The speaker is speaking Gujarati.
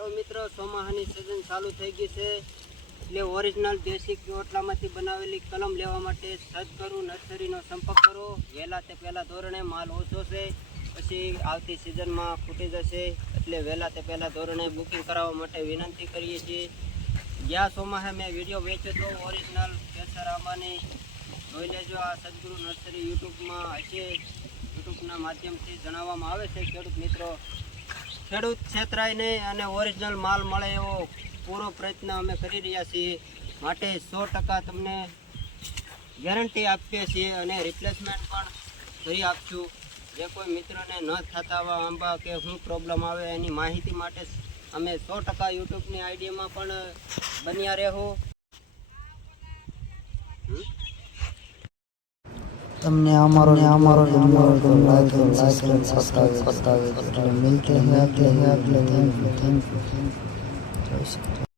હાલો મિત્રો, ચોમાસાની સિઝન ચાલુ થઈ ગઈ છે એટલે ઓરિજિનલ દેશી કોટલામાંથી બનાવેલી કલમ લેવા માટે સદગુરુ નર્સરીનો સંપર્ક કરો. વહેલા તે પહેલાં ધોરણે માલ ઓછો છે, પછી આવતી સિઝનમાં ફૂટી જશે એટલે વહેલા તે પહેલાં ધોરણે બુકિંગ કરાવવા માટે વિનંતી કરીએ છીએ. ગયા ચોમાસે મેં વિડીયો વેચ્યો હતો ઓરિજિનલ કેસર આંબાની, જોઈ લેજો. આ સદગુરુ નર્સરી યુટ્યુબમાં હશે, યુટ્યુબના માધ્યમથી જણાવવામાં આવે છે. ખેડૂત મિત્રો, ખેડૂત છેતરાય નહીં અને ઓરિજિનલ માલ મળે એવો પૂરો પ્રયત્ન અમે કરી રહ્યા છીએ. માટે 100% તમને ગેરંટી આપીએ છીએ અને રિપ્લેસમેન્ટ પણ કરી આપશું. જે કોઈ મિત્રને ન થતા આવા આંબા કે શું પ્રોબ્લેમ આવે એની માહિતી માટે અમે 100% યુટ્યુબની આઈડીમાં પણ બન્યા રહેવું. તમને અમારો વિડિયો ગમ્યો તો લાઈક અને સબસ્ક્રાઇબ કરતા રહેજો. મિલતે હૈ અગલે થેન્ક યુ.